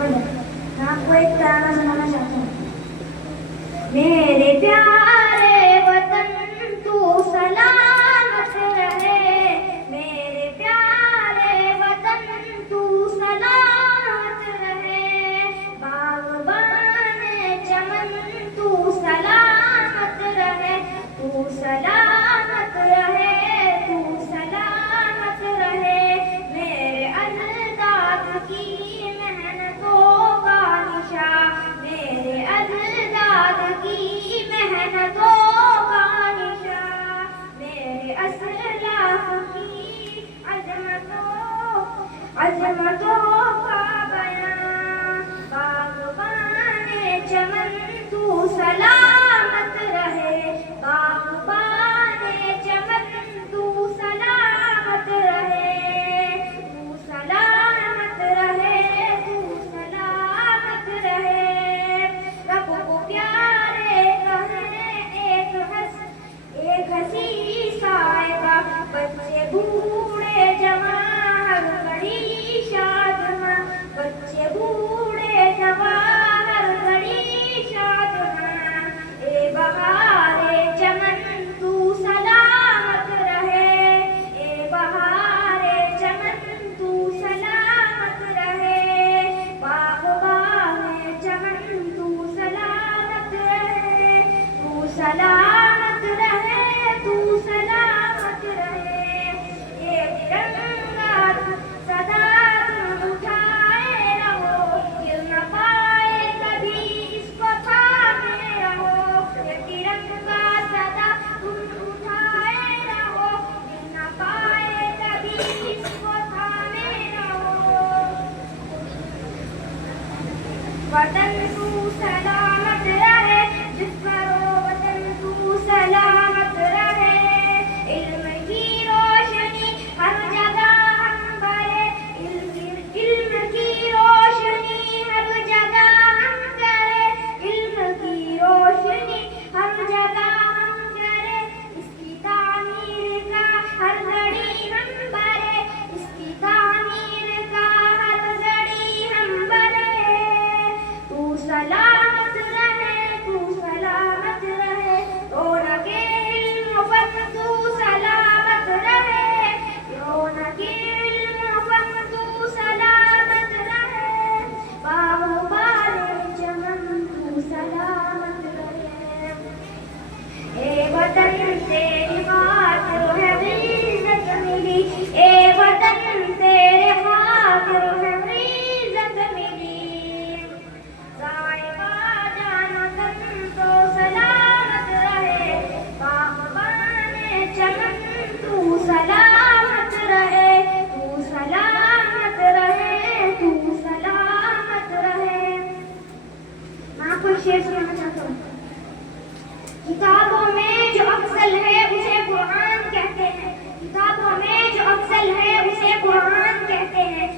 محمد ہے. میں آپ کو ایک ترانہ سنانا چاہتا ہوں. میرے پیارے وطن تو سلامت رہے، میرے پیارے وطن تو سلامت رہے، باغبان چمن تو سلامت رہے، تو سلامت رہے، تو سلامت رہے. میرے اجداد کی محنتوں کا نشان، میرے اجداد کی محنتوں کا نشان، میرے اسلاف کی عظمتوں کا بیان. باغبان چمن تو سلامت رہے، باغبان چمن تو سلامت رہے، تو سلامت رہے، تو سلامت رہے. رب کو پیارے کہیں ایک ہنسی صاحبہ، بچے بوڑھے جوان ہر گھڑی شادماں، بچے بوڑھے جوان ہر گھڑی شادماں. اے بہارے چمن تو سلامت رہے، اے بہارے چمن تو سلامت رہے، باغبان چمن تو سلامت رہے، تو سلامت رہے، تو سلامت رہے. یہ ترنگا سدا تم اٹھائے رہو، گر نہ پائے کبھی اس کو تھامے رہو. یہ ترنگا سدا تم اٹھائے رہو، گر نہ پائے کبھی اس کو تھامے رہو. وطن تو سلامت رہے، جس کرو وطن تو سلامت رہے. علم کی روشنی ہر جگہ ہم بھرے، علم کی روشنی ہر جگہ ہم کرے، علم کی روشنی ہر جگہ ہم کرے. اس کی تعمیر کا ہر گھڑی ہم بھرے، اس کی تعمیر کا ہر گھڑی ہم بھرے. تو سلامت رہے، تو سلامت رہے، رونق علم و فن تو سلامت رہے، رونق علم و فن تو سلامت رہے، باغبان چمن تو سلامت رہے. اے وطن تیری خاطر ہے عزت ملی، اے وطن تیرے خاطر ہے عزت ملی. ذائقہ جان و تن تو سلامت رہے، باغبان چمن تو سلامت رہے، تو سلامت رہے، تو سلامت رہے. میں آپ کو شعر سنانا چاہتا ہوں. کتابوں میں جو افضل ہے اسے قرآن کہتے ہیں، کتابوں میں جو افضل ہے اسے قرآن کہتے ہیں.